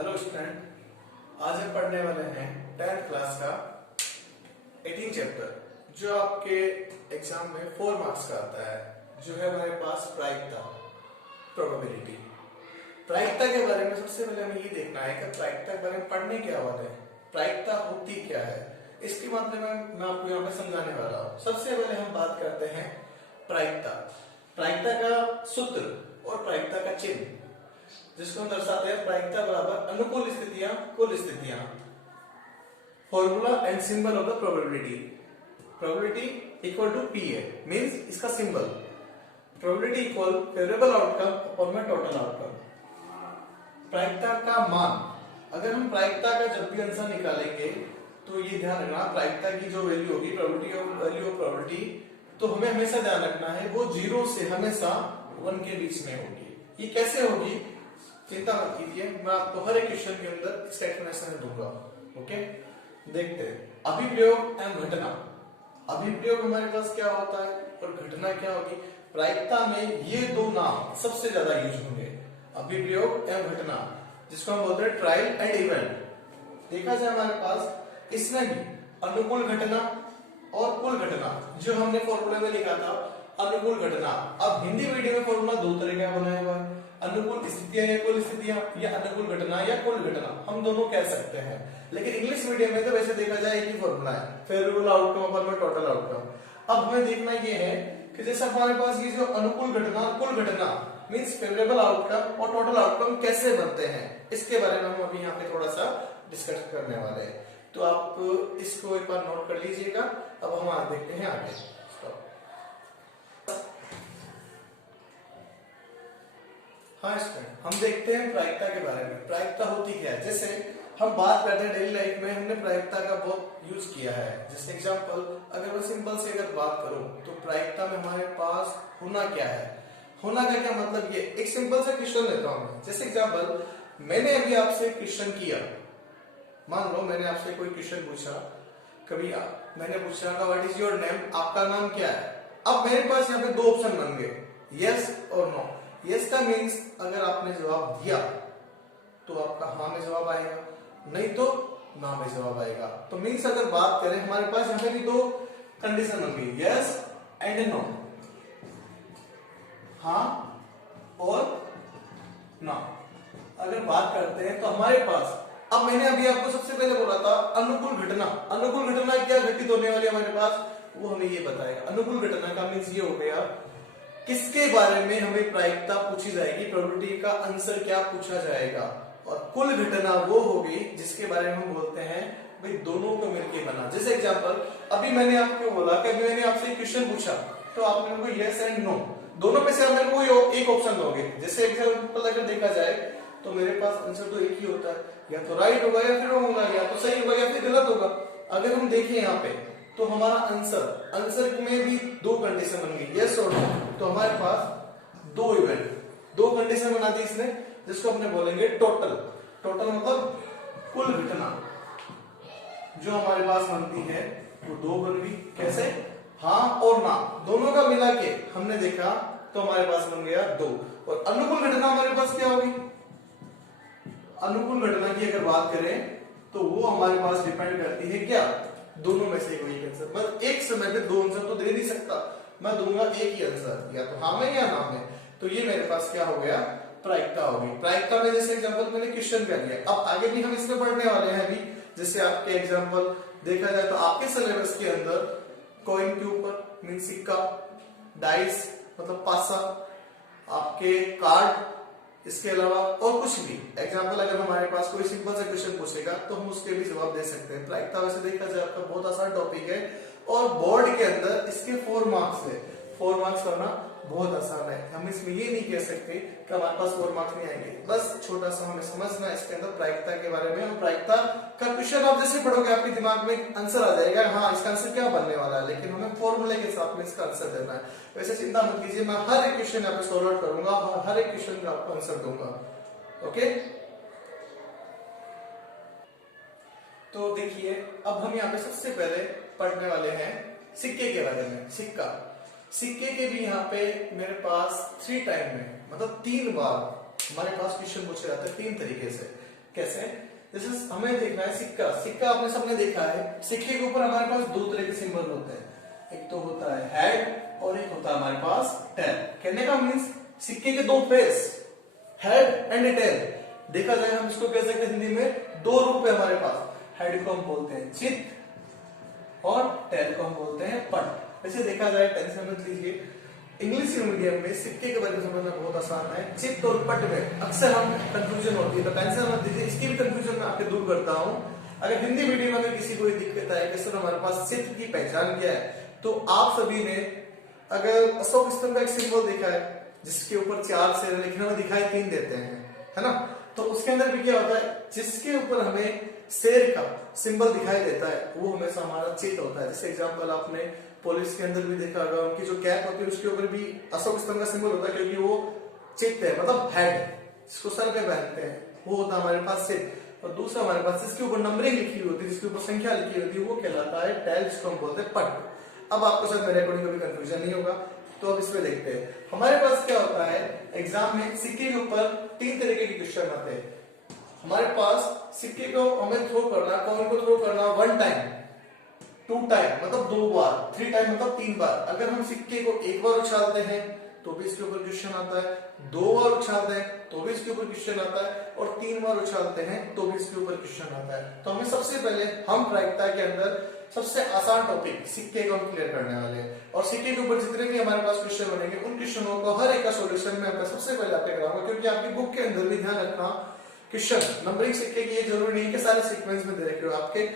Hello student, आज हम पढ़ने वाले हैं 10th क्लास का 18 चैप्टर जो आपके एग्जाम में 4 मार्क्स का आता है, जो है हमारे पास प्रायिकता, प्रोबेबिलिटी। प्रायिकता के बारे में सबसे पहले हमें ये देखना है कि प्रायिकता के बारे में पढ़ने क्या वाले हैं, प्रायिकता होती क्या है, इसके मामले में मैं आपको यहाँ पे समझाने वाला हूँ। सबसे पहले हम बात करते हैं प्रायिकता, प्रायिकता का सूत्र और प्रायिकता का चिन्ह, जिसको हम दर्शाते हैं प्रायिकता बराबर अनुकूल स्थितियां कुल स्थितियां। Formula and symbol of the probability, probability equal to P है, मींस इसका symbol probability equal favourable outcome upon में टोटल आउटकम। प्रायिकता का मान, अगर हम प्रायिकता का जब भी आंसर निकालेंगे तो ये ध्यान रखना, प्रायिकता की जो वैल्यू होगी, probability of value of probability, तो हमें हमेशा ध्यान रखना है वो 0 से हमेशा 1 के बीच में होगी। ये कैसे होगी, चिंता मत कीजिए, मैं आपको हर एक क्वेश्चन के अंदर इसका एक्सप्लेनेशन दूंगा। ओके, देखते हैं अभिप्रयोग एवं घटना। अभिप्रयोग हमारे पास क्या होता है और घटना क्या होगी। प्रायिकता में ये दो नाम सबसे ज्यादा यूज होंगे, अभिप्रयोग एवं घटना, जिसको हम बोलते हैं ट्रायल एंड इवेंट। देखा जाए हमारे पास इसमें भी अनुकूल घटना और कुल घटना, जो हमने फॉर्मूले में लिखा था अनुकूल घटना। अब हिंदी मीडियम में फॉर्मूला दो तरह का बनाया हुआ है, अनुकूल स्थितियां या कुल स्थितियां, या अनुकूल घटना या कुल घटना, हम दोनों कह सकते हैं। लेकिन इंग्लिश मीडियम में तो वैसे देखा जाए एक ही फॉर्मूला है, फेवरेबल आउटकम अपॉन में टोटल आउटकम। अब हमें देखना ये है कि जैसे हमारे पास ये जो अनुकूल घटना कुल घटना मींस फेवरेबल आउटकम और टोटल आउटकम कैसे बनते हैं, इसके बारे में हम अभी यहाँ पे थोड़ा सा डिस्कस करने वाले हैं। तो आप इसको एक बार नोट कर लीजिएगा। अब हम आगे देखते हैं आगे। हाँ स्टूडेंट, हम देखते हैं प्रायिकता के बारे में। प्रायिकता होती क्या है, जैसे हम बात करते हैं डेली लाइफ में, हमने प्रायिकता का बहुत यूज किया है। जैसे एग्जांपल, अगर मैं सिंपल से अगर बात करूं तो प्रायिकता में हमारे पास होना क्या है, होना का क्या मतलब, ये एक सिंपल सा क्वेश्चन लेता हूं। जैसे एग्जांपल, मैंने अभी आपसे क्वेश्चन किया, मान लो मैंने आपसे कोई क्वेश्चन पूछा, कभी मैंने पूछा का व्हाट इज योर नेम, आपका नाम क्या है। अब मेरे पास यहाँ पे दो ऑप्शन बन गए, यस और नो। यस का मीन्स अगर आपने जवाब दिया तो आपका हाँ में जवाब आएगा, नहीं तो ना में जवाब आएगा। तो मीन्स अगर बात करें, हमारे पास यहाँ पे भी दो कंडीशन बन गई, यस एंड नो, हाँ और ना। अगर बात करते हैं तो हमारे पास, अब मैंने अभी आपको सबसे पहले बोला था अनुकूल घटना, अनुकूल घटना क्या घटित होने वाली हमारे पास, वो हमें ये बताएगा। अनुकूल घटना का मीन्स ये हो गया, किसके बारे में हमें प्रायिकता पूछी जाएगी, प्रोबेबिलिटी का आंसर क्या पूछा जाएगा। और कुल घटना वो होगी जिसके बारे में हम बोलते हैं भाई दोनों को मिलके बना। जैसे एग्जांपल, अभी मैंने आपको बोला कि अभी मैंने आपसे क्वेश्चन पूछा, तो आपने मेरे को यस एंड नो, दोनों में से आप मेरे को एक ऑप्शन दोगे। जैसे एग्जांपल अगर देखा जाए तो मेरे पास आंसर तो एक ही होता है, या तो राइट होगा या फिर रॉन्ग होगा, या तो सही होगा या फिर गलत होगा। अगर हम देखें यहाँ पे तो हमारा आंसर में भी दो कंडीशन बन गई, यस और नो। तो हमारे पास दो इवेंट, दो कंडीशन बना दी इसने, जिसको अपने बोलेंगे टोटल। टोटल मतलब कुल घटना जो हमारे पास बनती है वो दो बन गई। कैसे, हाँ और ना दोनों का मिला के हमने देखा तो हमारे पास बन गया दो। और अनुकूल घटना हमारे पास क्या होगी, अनुकूल घटना की अगर बात करें तो वो हमारे पास डिपेंड करती है क्या, दोनों में से कोई आंसर। मैं एक समय पे दो आंसर तो दे नहीं सकता, मैं दूंगा एक ही आंसर, या तो हाँ में या ना में। तो ये मेरे पास क्या हो गया, प्रायिकता होगी। प्रायिकता में जैसे एग्जांपल मैंने क्वेश्चन कर लिया, अब आगे भी हम इसमें पढ़ने वाले हैं। अभी जैसे आपके एग्जांपल देखा जाए तो आपके सिलेबस के अंदर कॉइन के ऊपर मीन सिक्का, डाइस मतलब पासा, आपके कार्ड, इसके अलावा और कुछ भी एग्जांपल अगर हमारे पास कोई सिंपल सा क्वेश्चन पूछेगा तो हम उसके भी जवाब दे सकते हैं। प्रायिकता वैसे देखा जाए आपका बहुत आसान टॉपिक है और बोर्ड के अंदर इसके 4 मार्क्स है। 4 मार्क्स करना बहुत आसान है, हम इसमें ये नहीं कह सकते कि हमारे पास 4 मार्क्स नहीं आएंगे। बस छोटा सा हमें समझना है इसके अंदर प्रायिकता के बारे में। और प्रायिकता का क्वेश्चन आप जैसे पढ़ोगे आपके दिमाग में आंसर आ जाएगा, हाँ इसका आंसर क्या बनने वाला है, लेकिन हमें फॉर्मूले के साथ में इसका आंसर देना है। वैसे चिंता मत कीजिए, मैं हर एक क्वेश्चन यहाँ पे सॉल्व आउट करूंगा और हर एक क्वेश्चन का आपको आंसर दूंगा। ओके, तो देखिए अब हम यहाँ पे सबसे पहले पढ़ने वाले हैं सिक्के के बारे में। सिक्का, सिक्के के भी यहाँ पे मेरे पास 3 टाइम में मतलब 3 बार हमारे पास क्वेश्चन पूछे जाते हैं 3 तरीके से। कैसे? जैसे हमें देखना है सिक्का, सिक्का आपने सबने देखा है, सिक्के के ऊपर हमारे पास दो तरह के सिंबल होते हैं, एक तो होता है हेड और एक होता है हमारे पास टेल। कहने का मीन्स सिक्के के दो फेस, हेड एंड टेल। देखा जाए हम इसको कह सकते हैं हिंदी में दो रूप है हमारे पास, हेड को हम बोलते हैं चित और टेल को हम बोलते हैं पट। वैसे देखा जाए टेंशन मत लीजिए, इंग्लिश मीडियम में सिक्के के बारे में समझना बहुत आसान है, चित और पट में अक्सर हम कंफ्यूजन होती है, तो टेंशन मत लीजिए, इसकी भी कंफ्यूजन मैं आपके दूर करता हूँ। अगर हिंदी मीडियम में किसी को दिक्कत है कि सर हमारे पास चित की पहचान क्या है, तो आप सभी ने अगर अशोक स्तंभ का एक सिंबल देखा है जिसके ऊपर 4 शेर लिखने में दिखाई 3 देते हैं, है ना, तो उसके अंदर भी क्या होता है, जिसके ऊपर हमें शेर का सिंबल दिखाई देता है वो हमेशा हमारा चित होता है। जैसे एग्जांपल आपने पुलिस के अंदर भी देखा होगा, उनकी जो कैप होती है उसके ऊपर भी अशोक स्तंभ का सिंबल होता है, क्योंकि वो चित है, मतलब हेड, जिसको सर पे पहनते हैं वो होता है हमारे पास चित। और दूसरा हमारे पास जिसके ऊपर नंबरिंग लिखी हुई होती है, जिसके ऊपर संख्या लिखी होती है, वो कहलाता है टेल, जिसको हम बोलते हैं पट। अब आपको शायद मेरे अकॉर्डिंग कभी कंफ्यूजन नहीं होगा, तो अब इसमें देखते हैं हमारे पास क्या होता है। एग्जाम में सिक्के के ऊपर 3 तरीके के क्वेश्चन आते हैं। हमारे पास सिक्के को हमें थ्रो करना, कॉइन को थ्रो करना 1 टाइम, 2 टाइम मतलब 2 बार, 3 टाइम मतलब 3 बार। अगर हम सिक्के को 1 बार उछालते हैं तो भी इसके ऊपर क्वेश्चन आता है, 2 बार उछालते हैं तो भी इसके ऊपर क्वेश्चन आता है, और 3 बार उछालते हैं तो भी इसके ऊपर क्वेश्चन आता है। तो हमें सबसे पहले हम प्रायिकता के अंदर सबसे आसान टॉपिक सिक्के को हम क्लियर करने वाले हैं, और सिक्के के ऊपर जितने भी हमारे पास क्वेश्चन बनेंगे उन क्वेश्चनों को हर एक का सॉल्यूशन मैं सबसे पहले आपको कराऊंगा, क्योंकि आपकी बुक के अंदर भी ध्यान रखना क्वेश्चन नंबरिंग सिक्के की ये जरूरी नहीं है कि सारे सीक्वेंस में दे रखे हो। आपके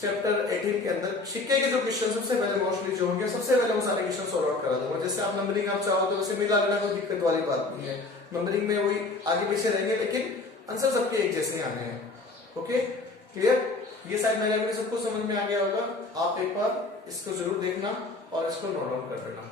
चैप्टर 18 के अंदर सिक्के के जो क्वेश्चन सबसे पहले मोस्टली जो होंगे, सबसे पहले वो सारे क्वेश्चन सॉल्व आउट करा दूंगा। जैसे आप नंबरिंग आप चाहो तो वैसे मिला लेना, कोई दिक्कत वाली बात नहीं है, नंबरिंग में वही आगे पीछे रहेंगे लेकिन आंसर सबके एक जैसे आने हैं। Okay clear? ये शायद मेरे सबको समझ में आ गया होगा। आप एक बार इसको जरूर देखना और इसको नोट डाउन कर लेना।